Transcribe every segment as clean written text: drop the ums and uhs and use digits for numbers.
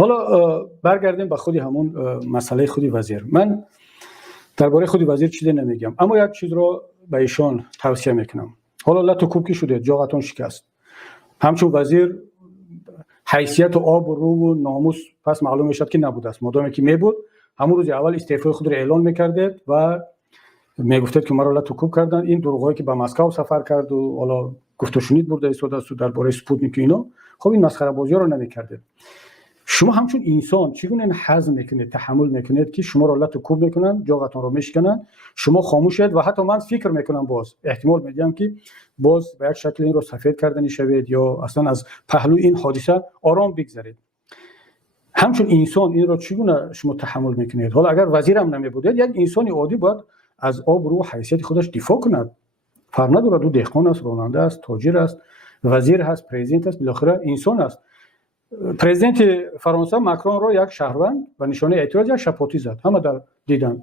حالا برگردیم به خودی همون مسئله خودی وزیر. من درباره خودی وزیر چیزی نمیگم، اما یک چیز رو به ایشان توصیه میکنم. حالا لط و کوبکی شده، جاغتون شکست. همچون وزیر حیثیت و آب و رو و ناموس پس معلوم میشد که نبوده است. مادامی که میبود همون روز اول استعفای خود رو اعلان میکرد و میگفتید که مرا لط و کوب کردن. این دروغایی که به مسکو سفر کرد و حالا گفت و شنید برده ایستاده است درباره سپوتنیک اینا، خب این مسخره بازی رو نمیکرد. شما همچون انسان چگونه این هضم میکنید، تحمل میکنید که شما را لط و کوب میکنن، جاغتون رو میشکنن، شما خاموشید و حتی من فکر میکنم باز احتمال میدم که باز به یک شکل این رو سفید کردنی شوید یا اصلا از پهلوی این حادثه آرام بگذرید. همچون انسان این رو چگونه شما تحمل میکنید؟ حالا اگر وزیرم نمیبودید، یک انسان عادی باید از آب رو حیثیت خودش دفاع کند. فرق نداره دو دهقان است، راننده است، تاجر است، وزیر هست، پرزیدنت است، بالاخره انسان است. پرزیدنت فرانسه ماکرون رو یک شهروند و نشانه اعتراض یک شپاتی زد، همه در دیدن.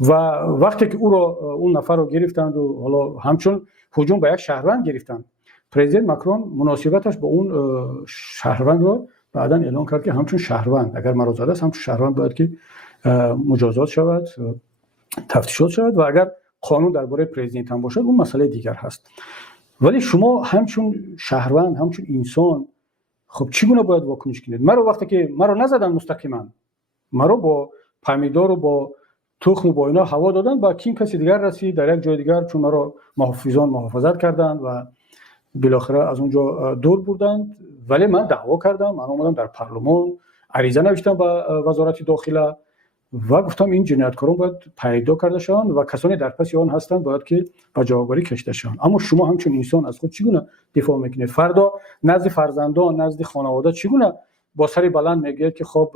و وقتی که او رو اون نفر رو گرفتند و حالا همچون هجوم به یک شهروند گرفتند، پرزیدنت ماکرون مناسبتش با اون شهروند رو بعداً اعلان کرد که همچون شهروند اگر مرا زده است همچون شهروند باید که مجازات شود، تفتیشات شود و اگر قانون درباره پرزیدنت هم باشد اون مسئله دیگر هست. ولی شما همچون شهروند، همچون انسان، خب چگونه باید واکنش کنید؟ مرا وقتی که مرا نزدن مستقیما، مرا با پمیدار و با تخم و با اینا هوا دادن، با کیم کسی دیگر رسید در یک جای دیگر، چون مرا محافظان محافظت کردند و بالاخره از اونجا دور بردند. ولی من دعوا کردم، من اومدم در پارلمان عریضه نوشتم به وزارت داخله و گفتم این جنایتکاران باید پیدا کرده شوند و کسانی در پس آن هستند باید که به جوابگویی کشیده شوند. اما شما همچون انسان از خود چگونه دفاع میکنید؟ فردا نزد فرزندان، نزد خانواده چگونه با سری بلند میگید که خب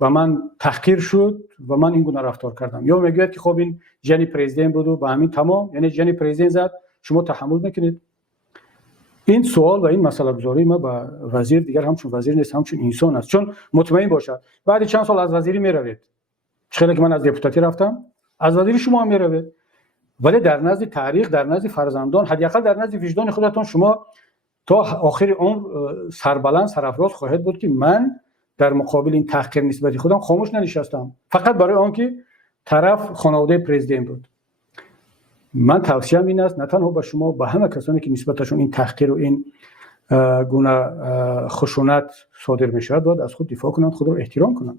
و من تحقیر شد و من این گونه رفتار کردم، یا میگید که خب این جنی پرزیدنت بود و به همین تمام، یعنی جنی پرزیدنت زد شما تحمل میکنید؟ این سوال و این مسئله گذاری ما با وزیر دیگر همچون وزیر نیست، همچون انسان است. چون مطمئن باشد بعد چند سال از وزیری میروید، چقدر که من از دپوتاتی رفتم، از وزیری شما هم میروید، ولی در نزد تاریخ، در نزد فرزندان، حداقل در نزد وجدان خودتان شما تا آخر عمر سربلند سرافراز خواهد بود که من در مقابل این تحقیر نسبت خودم خاموش ننشستم فقط برای آنکه طرف خانواده پرزیدنت بود. من توصیه‌ام این است نه تنها به شما، به همه کسانی که نسبتشون این تحقیر و این گونه خشونت صادر میشود باید از خود دفاع کنند، خود را احترام کنند.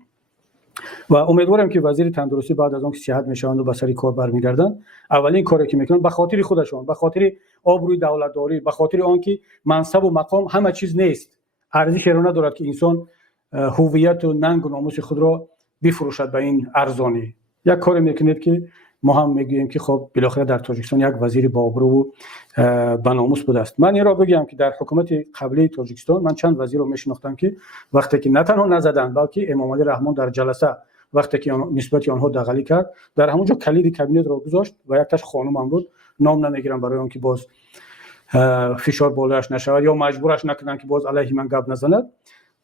و امیدوارم که وزیر تندرستی بعد از آنکه صحت میشوند و به سر کار برمیگردند، اولین کاری که میکنن به خاطر خودشون، به خاطر آبروی دولتداری، به خاطر آنکه منصب و مقام همه چیز نیست، ارزشی را ندارد که انسان هویت و ننگ و ناموس خود را بفروشد به این ارزانی. یک کاری میکنید که ما هم میگوییم که خب بالاخره در تاجیکستان یک وزیر با آبرو و با ناموس بوده است. من این را بگم که در حکومت قبلی تاجیکستان من چند وزیر رو میشناختم که وقتی که نه تنها نزدن بلکه امام علی رحمان در جلسه وقتی که نسبت آنها دغلی کرد در همونجا کلید کابینت را گذاشت و یک تاش خانم هم بود، نام نمیگیرم برای اون که باز فشار بالایش نشود یا مجبورش نکنن که باز علیه من گپ نزند.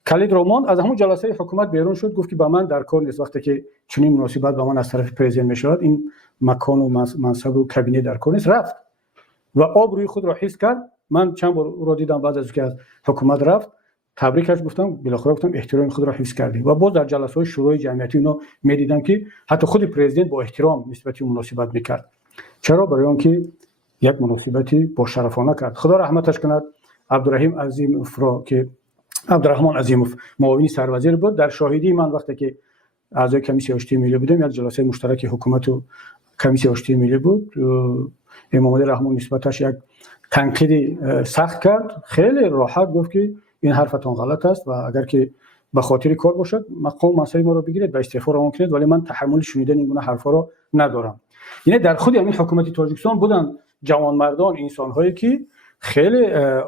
کلید رومان از همون جلسه حکومت بیرون شد، گفت که با من در کار نیست، وقتی که چنین مناسبت با من از طرف پرزیدنت میشود این مکان و منصب و کابینه در کار نیست. رفت و آبروی خود را حفظ کرد. من چند بار او را دیدم بعد از اینکه از حکومت رفت، تبریکش گفتم، بالاخره گفتم احترام خود را حفظ کردی. و باز در جلسه‌های شورای جمعیتی اینا می‌دیدم که حتی خود پرزیدنت با احترام نسبت به مناسبت می‌کرد. چرا؟ برای آنکه یک مناسبتی با شرفانه کرد. خدا رحمتش کند عبدالرحیم عظیموف را که عبدالرحمن عظیموف معاون سروزیر بود، در شاهدی من وقتی که اعضای کمیسیون آشتی ملی بودیم، یک جلسه مشترک حکومت و کمیسیون آشتی ملی بود، امام علی رحمان نسبتش یک تنقید سخت کرد، خیلی راحت گفت که این حرفتون غلط است و اگر که به خاطر کار باشد مقام مسئله ما رو بگیرید و استعفا رو کنید، ولی من تحمل شنیدن این گونه حرفا رو ندارم. یعنی در خود همین حکومت تاجیکستان بودن جوانمردان، انسان‌هایی که خیلی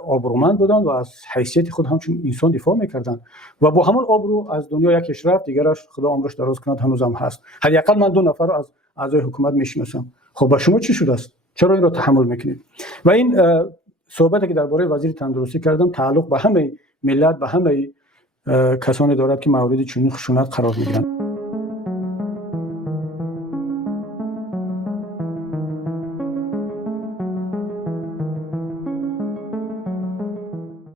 آبرومند بودن و از حیثیت خود همچون انسان دفاع میکردن و با همون آبرو از دنیا یکیش رفت، دیگرش خدا عمرش دراز کند هنوزم هست. حداقل من 2 نفر رو از اعضای حکومت میشناسم. خب با شما چی شده است؟ چرا این رو تحمل میکنید؟ و این صحبتی که درباره وزیر تندرستی کردم تعلق به همه ملت، به همه کسانی دارد که مورد چنین خشونت قرار میگیرند.